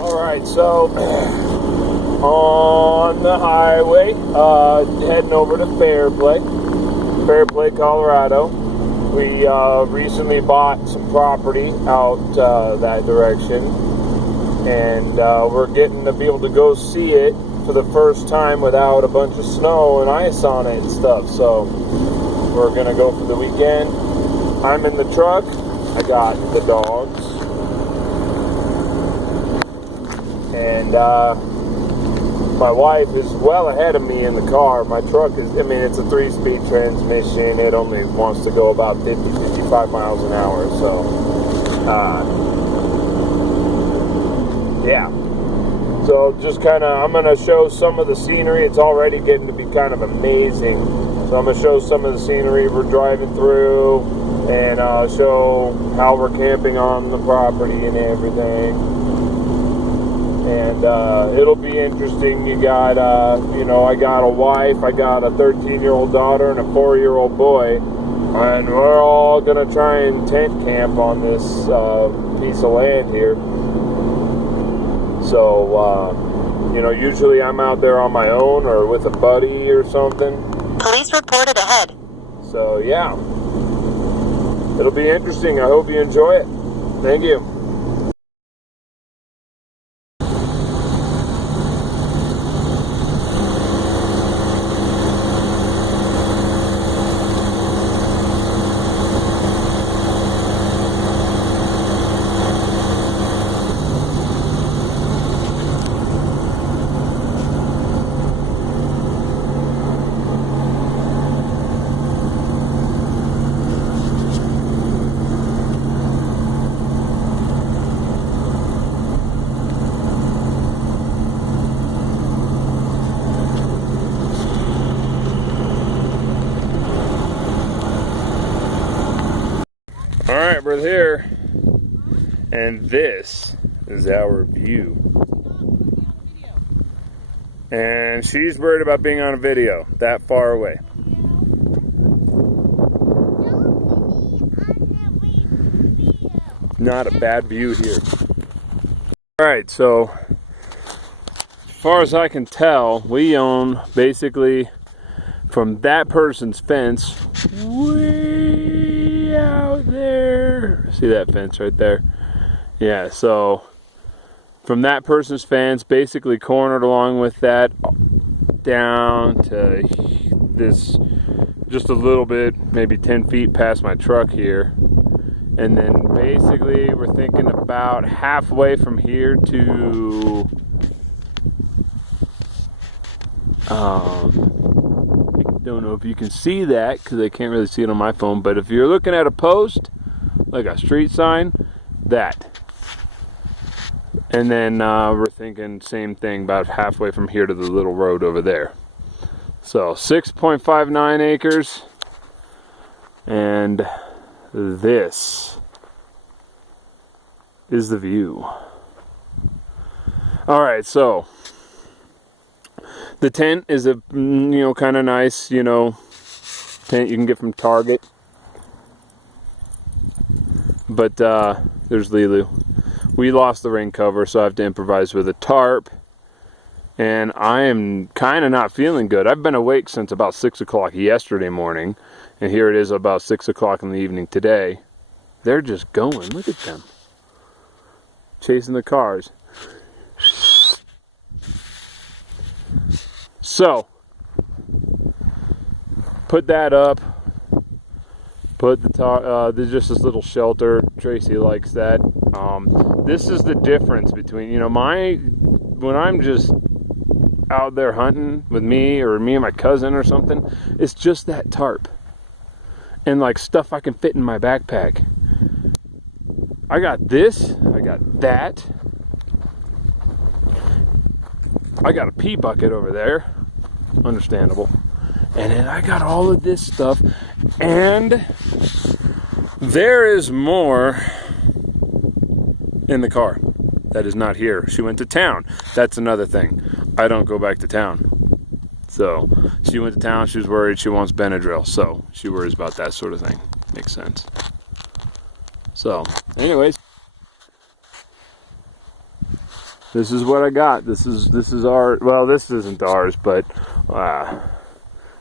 Alright, so on the highway, heading over to Fairplay, Colorado. We recently bought some property out that direction, and we're getting to be able to go see it for the first time without a bunch of snow and ice on it and stuff. So we're gonna go for the weekend. I'm in the truck. I got the dogs. And my wife is well ahead of me in the car. My truck is, it's a 3-speed transmission. It only wants to go about 50-55 miles an hour. So, yeah. So just kind of, I'm going to show some of the scenery. It's already getting to be kind of amazing. So I'm going to show some of the scenery we're driving through, and show how we're camping on the property and everything. And it'll be interesting. You got, I got a wife, I got a 13-year-old daughter, and a 4-year-old boy, and we're all gonna try and tent camp on this piece of land here. So, usually I'm out there on my own or with a buddy or something. Police reported ahead. So, yeah. It'll be interesting. I hope you enjoy it. Thank you. Alright, we're here, and this is our view. And she's worried about being on a video that far away. Not a bad view here. Alright, so as far as I can tell, we own basically from that person's fence way out there. See that fence right there? Yeah, so from that person's fence, basically cornered along with that, down to this, just a little bit, maybe 10 feet past my truck here. And then basically we're thinking about halfway from here to don't know if you can see that because I can't really see it on my phone, but if you're looking at a post, like a street sign, that. And then we're thinking same thing, about halfway from here to the little road over there. So 6.59 acres, and this is the view. Alright, so the tent is a, kind of nice, tent you can get from Target. But there's Lilu. We lost the rain cover, so I have to improvise with a tarp. And I am kind of not feeling good. I've been awake since about 6 o'clock yesterday morning. And here it is about 6 o'clock in the evening today. They're just going. Look at them. Chasing the cars. So, put that up. Put the there's just this little shelter. Tracy likes that. This is the difference between, when I'm just out there hunting with me or me and my cousin or something, it's just that tarp. And like stuff I can fit in my backpack. I got this, I got that. I got a pee bucket over there. Understandable. And then I got all of this stuff. And there is more in the car that is not here. She went to town. That's another thing. I don't go back to town. So she went to town. She was worried. She wants Benadryl. So she worries about that sort of thing. Makes sense. So anyways. this is what I got. This is our, well, this isn't ours, but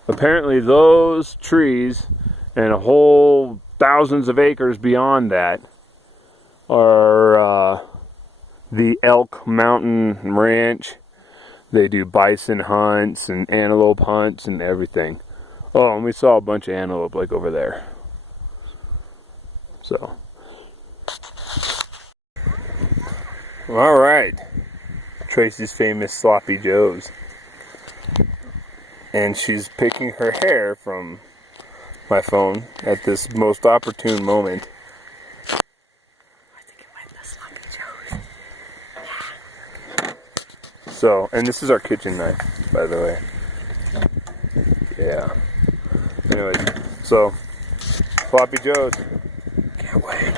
apparently those trees and a whole thousands of acres beyond that are the Elk Mountain Ranch. They do bison hunts and antelope hunts and everything. Oh, and we saw a bunch of antelope like over there. So, all right, Tracy's famous Sloppy Joes, and she's picking her hair from my phone at this most opportune moment. I think it might be Sloppy Joes. So, and this is our kitchen knife, by the way. Yeah. Anyway, so Sloppy Joes. Can't wait.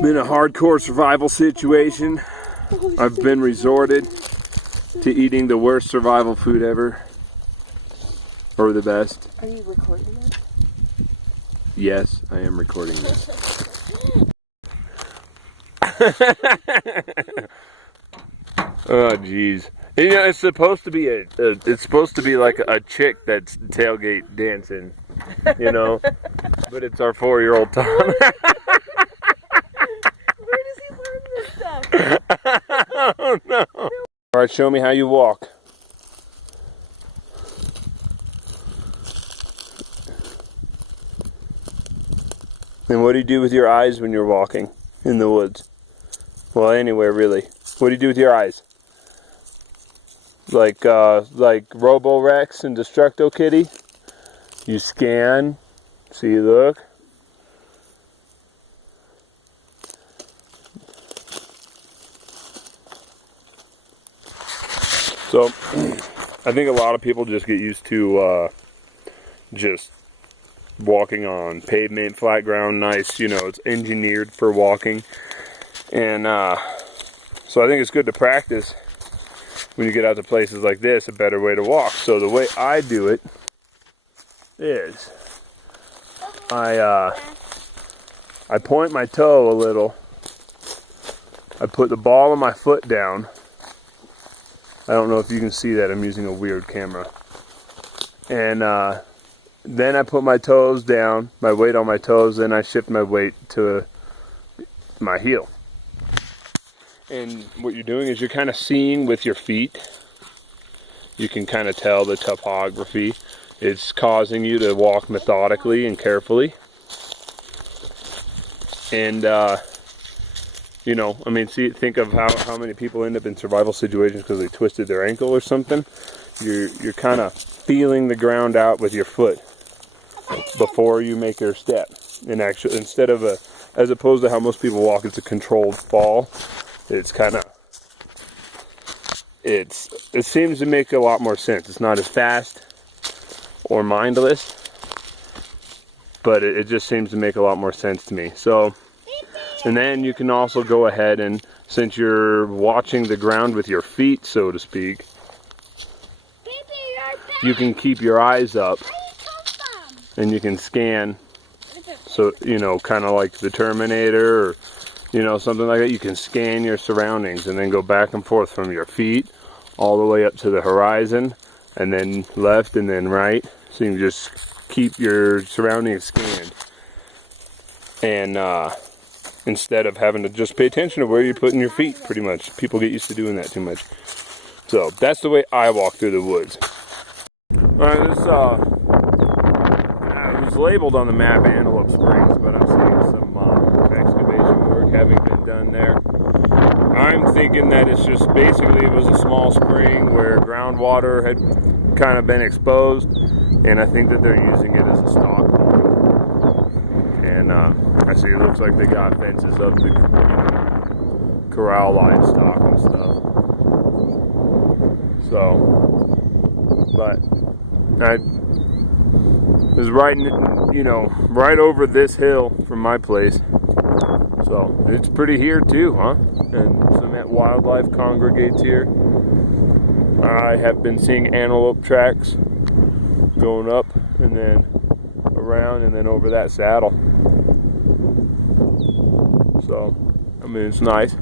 Been a hardcore survival situation. I've been resorted to eating the worst survival food ever. Or the best. Are you recording it? Yes, I am recording this. Oh jeez. You know, it's supposed to be like a chick that's tailgate dancing, you know, but it's our 4-year-old Tom. Where does he learn this stuff? Oh no. All right, show me how you walk. And what do you do with your eyes when you're walking in the woods? Well, anywhere really. What do you do with your eyes? Like Robo-Rex and Destructo Kitty? You scan, see, look. So, I think a lot of people just get used to just walking on pavement, flat ground, nice, you know, it's engineered for walking. And so I think it's good to practice when you get out to places like this, a better way to walk. So the way I do it is I point my toe a little. I put the ball of my foot down. I don't know if you can see that. I'm using a weird camera. And then I put my toes down, my weight on my toes, then I shift my weight to my heel. And what you're doing is you're kind of seeing with your feet. You can kind of tell the topography. It's causing you to walk methodically and carefully. And, you know, I mean, think of how many people end up in survival situations because they twisted their ankle or something. You're kind of feeling the ground out with your foot before you make your step. And actually, instead of as opposed to how most people walk, it's a controlled fall. It's kind of, it seems to make a lot more sense. It's not as fast or mindless, but it just seems to make a lot more sense to me. So, and then you can also go ahead and, since you're watching the ground with your feet, so to speak, you can keep your eyes up and you can scan. So, you know, kind of like the Terminator or, you know, something like that. You can scan your surroundings and then go back and forth from your feet all the way up to the horizon and then left and then right. So you can just keep your surroundings scanned. And instead of having to just pay attention to where you're putting your feet, pretty much. People get used to doing that too much. So that's the way I walk through the woods. Alright, this it was labeled on the map Antelope Springs, but I'm seeing some excavation work having been done there. I'm thinking that it's just basically it was a small spring where groundwater had kind of been exposed, and I think that they're using it as a stock point. And I see it looks like they got fences up to, you know, corral livestock and stuff. So, but I was right, you know, right over this hill from my place. So it's pretty here too, huh? And some wildlife congregates here. I have been seeing antelope tracks going up and then around and then over that saddle. So, I mean, it's nice.